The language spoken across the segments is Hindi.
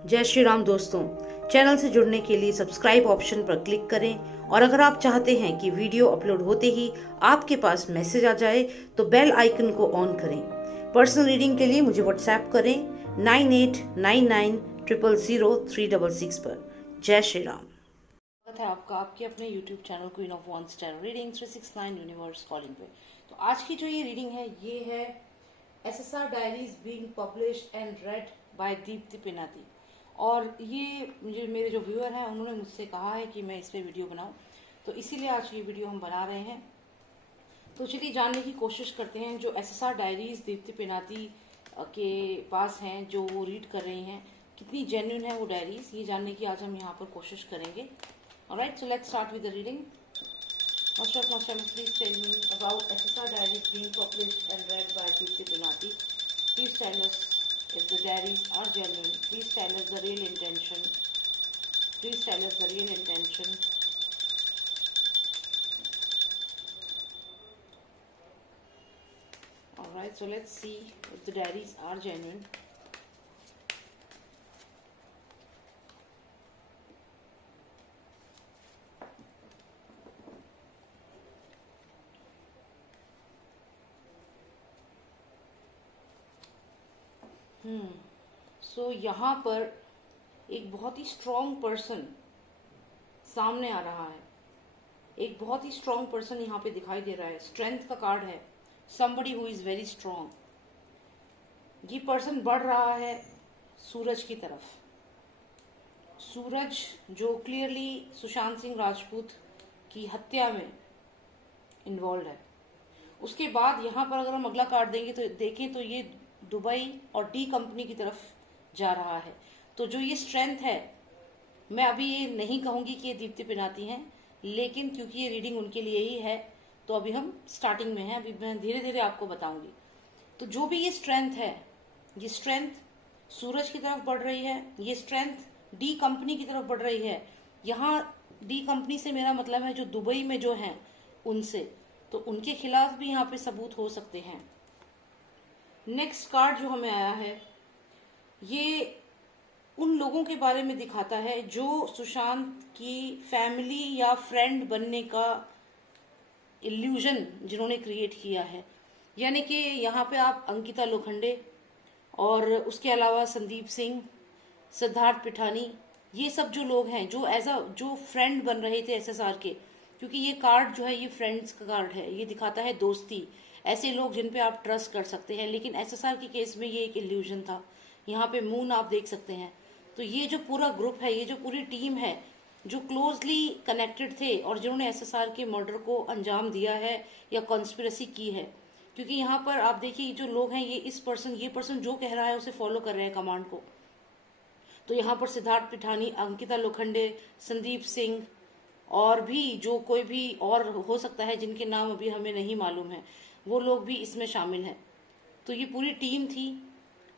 जय श्री राम दोस्तों। चैनल से जुड़ने के लिए सब्सक्राइब ऑप्शन पर क्लिक करें और अगर आप चाहते हैं कि वीडियो अपलोड होते ही आपके पास मैसेज आ जाए तो बेल आइकन को ऑन करें। पर्सनल रीडिंग के लिए मुझे व्हाट्सएप करें 9899000366 पर। जय श्री राम। स्वागत है आपका आपके अपने YouTube channel queen of wands tarot reading 369 universe calling पे। तो आज की जो ये रीडिंग है ये है SSR diaries being published and read by Deepti Pinati. और ये मेरे जो व्यूअर हैं उन्होंने मुझसे कहा है कि मैं इस पर वीडियो बनाऊं, तो इसीलिए आज ये वीडियो हम बना रहे हैं। तो चलिए जानने की कोशिश करते हैं जो SSR डायरीज दीप्ति पिनाती के पास हैं, जो वो रीड कर रही हैं, कितनी जेन्युइन है वो डायरीज, ये जानने की आज हम यहाँ पर कोशिश करेंगे। Alright, so let's start with the reading. Master, please tell me about SSR diaries being published and read by Deepti Pinati. Please tell us if the diaries are genuine. Please tell us the real intention. Please tell us the real intention. Alright, so let's see if the diaries are genuine. सो यहाँ पर एक बहुत ही स्ट्रॉन्ग पर्सन सामने आ रहा है। एक बहुत ही स्ट्रॉन्ग पर्सन यहाँ पे दिखाई दे रहा है। स्ट्रेंथ का कार्ड है। somebody who is very strong। ये पर्सन बढ़ रहा है सूरज की तरफ। सूरज जो क्लियरली सुशांत सिंह राजपूत की हत्या में इन्वॉल्व है। उसके बाद यहाँ पर अगर हम अगला कार्ड देखें तो ये दुबई और डी कंपनी की तरफ जा रहा है। तो जो ये स्ट्रेंथ है, मैं अभी ये नहीं कहूंगी कि ये दीप्ति पिनाती हैं, लेकिन क्योंकि ये रीडिंग उनके लिए ही है तो अभी हम स्टार्टिंग में हैं, अभी मैं धीरे धीरे आपको बताऊंगी। तो जो भी ये स्ट्रेंथ है, ये स्ट्रेंथ सूरज की तरफ बढ़ रही है, ये स्ट्रेंथ डी कंपनी की तरफ बढ़ रही है। यहाँ डी कंपनी से मेरा मतलब है जो दुबई में जो हैं उनसे, तो उनके खिलाफ भी यहाँ पे सबूत हो सकते हैं। नेक्स्ट कार्ड जो हमें आया है ये उन लोगों के बारे में दिखाता है जो सुशांत की फैमिली या फ्रेंड बनने का इल्यूजन जिन्होंने क्रिएट किया है। यानी कि यहाँ पे आप अंकिता लोखंडे और उसके अलावा संदीप सिंह, सिद्धार्थ पिठानी, ये सब जो लोग हैं जो जो फ्रेंड बन रहे थे SSR के, क्योंकि ये कार्ड जो है ये फ्रेंड्स का कार्ड है, ये दिखाता है दोस्ती, ऐसे लोग जिन पे आप ट्रस्ट कर सकते हैं। लेकिन SSR के केस में ये एक इल्यूजन था। यहाँ पे मून आप देख सकते हैं। तो ये जो पूरा ग्रुप है, ये जो पूरी टीम है जो क्लोजली कनेक्टेड थे और जिन्होंने SSR के मर्डर को अंजाम दिया है या कॉन्स्पिरेसी की है, क्योंकि यहाँ पर आप देखिए जो लोग हैं ये पर्सन जो कह रहा है उसे फॉलो कर रहे हैं कमांड को। तो यहाँ पर सिद्धार्थ पिठानी, अंकिता लोखंडे, संदीप सिंह और भी जो कोई भी और हो सकता है जिनके नाम अभी हमें नहीं मालूम है, वो लोग भी इसमें शामिल हैं। तो ये पूरी टीम थी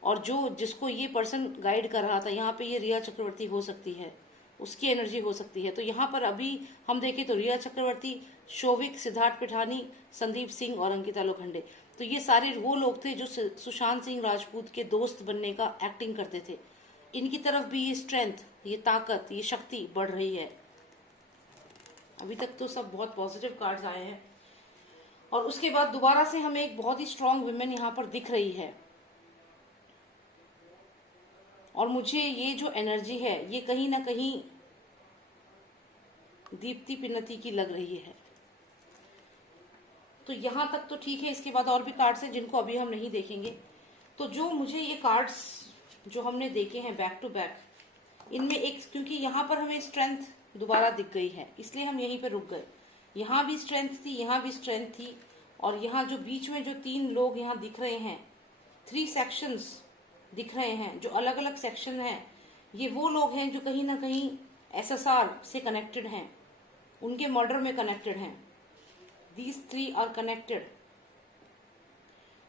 और जिसको ये पर्सन गाइड कर रहा था, यहाँ पे ये रिया चक्रवर्ती हो सकती है, उसकी एनर्जी हो सकती है। तो यहाँ पर अभी हम देखें तो रिया चक्रवर्ती, शोभिक, सिद्धार्थ पिठानी, संदीप सिंह और अंकिता लोखंडे, तो ये सारे वो लोग थे जो सुशांत सिंह राजपूत के दोस्त बनने का एक्टिंग करते थे। इनकी तरफ भी ये स्ट्रेंथ, ये ताकत, ये शक्ति बढ़ रही है। अभी तक तो सब बहुत पॉजिटिव कार्ड्स आए हैं और उसके बाद दोबारा से हमें एक बहुत ही स्ट्रांग वुमेन यहाँ पर दिख रही है। और मुझे ये जो एनर्जी है ये कहीं ना कहीं दीप्ति पिनती की लग रही है। तो यहां तक तो ठीक है। इसके बाद और भी कार्ड्स हैं जिनको अभी हम नहीं देखेंगे। तो जो मुझे ये कार्ड्स जो हमने देखे हैं बैक टू बैक, इनमें एक, क्योंकि यहाँ पर हमें स्ट्रेंथ दोबारा दिख गई है इसलिए हम यहीं पे रुक गए। यहाँ भी स्ट्रेंथ थी, यहाँ भी स्ट्रेंथ थी, और यहाँ जो बीच में जो 3 लोग यहाँ दिख रहे हैं, 3 सेक्शंस दिख रहे हैं, जो अलग अलग सेक्शन हैं, ये वो लोग हैं जो कहीं ना कहीं SSR से कनेक्टेड हैं, उनके मर्डर में कनेक्टेड हैं। These 3 are connected.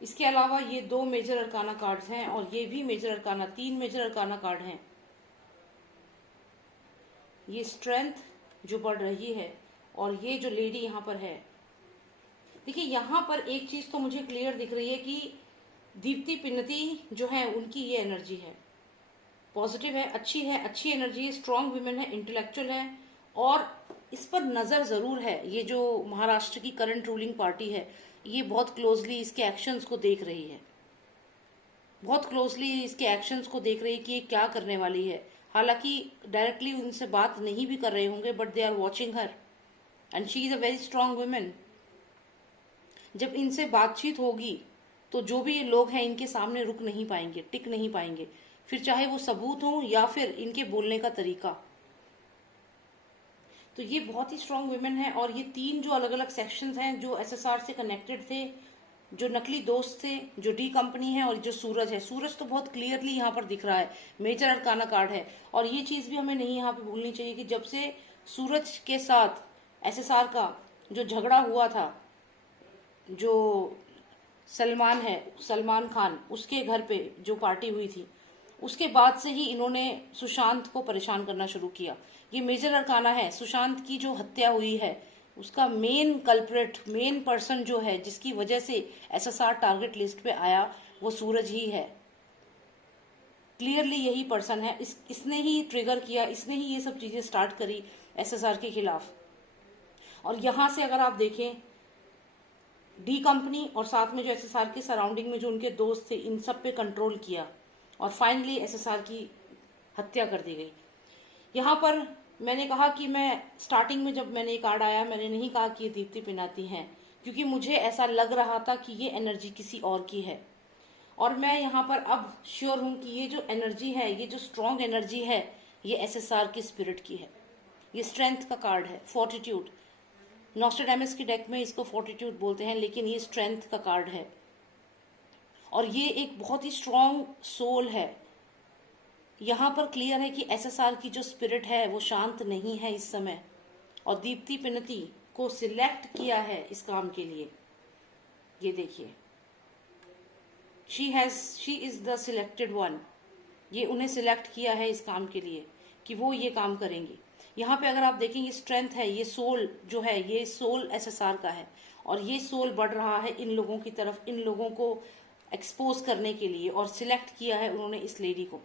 इसके अलावा ये 2 मेजर अरकाना कार्ड्स हैं और ये भी major arcana, 3 major arcana card हैं। ये स्ट्रेंथ जो बढ़ रही है और ये जो लेडी यहाँ पर है, देखिए यहाँ पर एक चीज तो मुझे क्लियर दिख रही है कि दीप्ति पिन्नती जो है उनकी ये एनर्जी है। पॉजिटिव है, अच्छी एनर्जी है, स्ट्रांग वुमेन है, इंटेलेक्चुअल है। और इस पर नजर जरूर है, ये जो महाराष्ट्र की करंट रूलिंग पार्टी है ये बहुत क्लोजली इसके एक्शंस को देख रही है, बहुत क्लोजली इसके एक्शंस को देख रही है कि ये क्या करने वाली है। हालांकि डायरेक्टली उनसे बात नहीं भी कर रहे होंगे, but they are watching her and she is a very strong women. जब इनसे बातचीत होगी तो जो भी ये लोग हैं इनके सामने रुक नहीं पाएंगे, टिक नहीं पाएंगे, फिर चाहे वो सबूत हो या फिर इनके बोलने का तरीका। तो ये बहुत ही स्ट्रांग वुमेन है। और ये 3 जो अलग अलग सेक्शंस हैं जो एसएसआर से कनेक्टेड थे, जो नकली दोस्त थे, जो डी कंपनी है और जो सूरज है, सूरज तो बहुत क्लियरली यहाँ पर दिख रहा है, मेजर अरकाना कार्ड है। और ये चीज भी हमें नहीं यहाँ पे भूलनी चाहिए कि जब से सूरज के साथ एसएसआर का जो झगड़ा हुआ था, जो सलमान खान उसके घर पे जो पार्टी हुई थी, उसके बाद से ही इन्होंने सुशांत को परेशान करना शुरू किया। ये मेजर अरकाना है, सुशांत की जो हत्या हुई है उसका मेन कल्प्रिट, मेन पर्सन जो है जिसकी वजह से एसएसआर टारगेट लिस्ट पे आया वो सूरज ही है। क्लियरली यही पर्सन है, इसने ही ट्रिगर किया, इसने ही ये सब चीजें स्टार्ट करी एसएसआर के खिलाफ। और यहां से अगर आप देखें डी कंपनी और साथ में जो एसएसआर के सराउंडिंग में जो उनके दोस्त थे, इन सब पे कंट्रोल किया और फाइनली एसएसआर की हत्या कर दी गई। यहाँ पर मैंने कहा कि मैं स्टार्टिंग में जब मैंने ये कार्ड आया मैंने नहीं कहा कि ये दीप्ति पिनाती हैं, क्योंकि मुझे ऐसा लग रहा था कि ये एनर्जी किसी और की है। और मैं यहाँ पर अब श्योर हूं कि ये जो एनर्जी है, ये जो स्ट्रॉन्ग एनर्जी है, ये एसएसआर की स्पिरिट की है। ये स्ट्रेंथ का कार्ड है, फोर्टिट्यूड। नॉस्ट्रेडेमस की डेक में इसको फोर्टिट्यूड बोलते हैं, लेकिन ये स्ट्रेंथ का कार्ड है। और ये एक बहुत ही स्ट्रॉन्ग सोल है। यहाँ पर क्लियर है कि एसएसआर की जो स्पिरिट है वो शांत नहीं है इस समय, और दीप्ति पिनती को सिलेक्ट किया है इस काम के लिए। ये देखिए, she is the selected one. ये उन्हें सिलेक्ट किया है इस काम के लिए कि वो ये काम करेंगे। यहाँ पे अगर आप देखेंगे स्ट्रेंथ है, ये सोल जो है, ये सोल एसएसआर का है और ये सोल बढ़ रहा है इन लोगों की तरफ, इन लोगों को एक्सपोज करने के लिए। और सिलेक्ट किया है उन्होंने इस लेडी को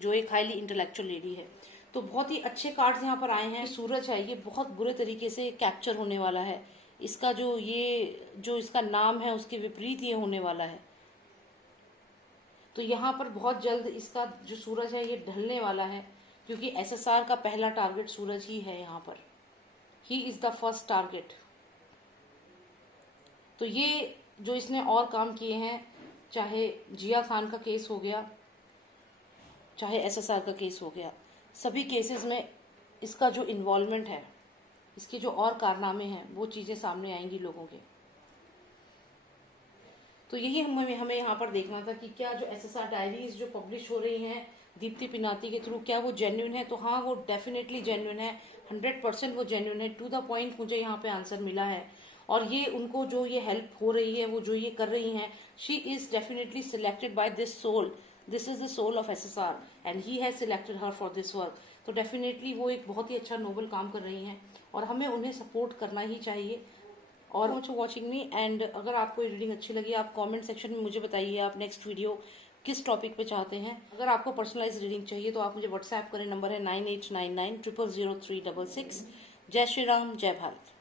जो एक हाईली इंटेलेक्चुअल लेडी है। तो बहुत ही अच्छे कार्ड्स यहाँ पर आए हैं। सूरज है, ये बहुत बुरे तरीके से कैप्चर होने वाला है। इसका जो इसका नाम है उसके विपरीत ये होने वाला है। तो यहाँ पर बहुत जल्द इसका जो सूरज है ये ढलने वाला है, क्योंकि एसएसआर का पहला टारगेट सूरज ही है। यहाँ पर he is the first target. तो ये जो इसने और काम किए हैं, चाहे जिया खान का केस हो गया, चाहे एसएसआर का केस हो गया, सभी केसेस में इसका जो इन्वॉल्वमेंट है, इसके जो और कारनामे हैं, वो चीजें सामने आएंगी लोगों के। तो यही हमें यहाँ पर देखना था कि क्या जो एसएसआर डायरीज जो पब्लिश हो रही हैं दीप्ति पिनाती के थ्रू, क्या वो जेन्युइन है? तो हाँ, वो डेफिनेटली जेन्युइन है, 100% वो जेन्युइन है। टू द पॉइंट मुझे यहाँ पे आंसर मिला है। और ये उनको जो ये हेल्प हो रही है, वो जो ये कर रही हैं, she is definitely selected by this soul. This is the soul of SSR and he has selected her for this work. तो डेफिनेटली वो एक बहुत ही अच्छा नोबल काम कर रही हैं और हमें उन्हें सपोर्ट करना ही चाहिए। और वॉचिंग मी, एंड अगर आपको ये रीडिंग अच्छी लगी, आप कमेंट सेक्शन में मुझे बताइए आप नेक्स्ट वीडियो किस टॉपिक पे चाहते हैं। अगर आपको पर्सनलाइज रीडिंग चाहिए तो आप मुझे व्हाट्सएप करें, नंबर है 9899000366। जय श्री राम, जय भारत।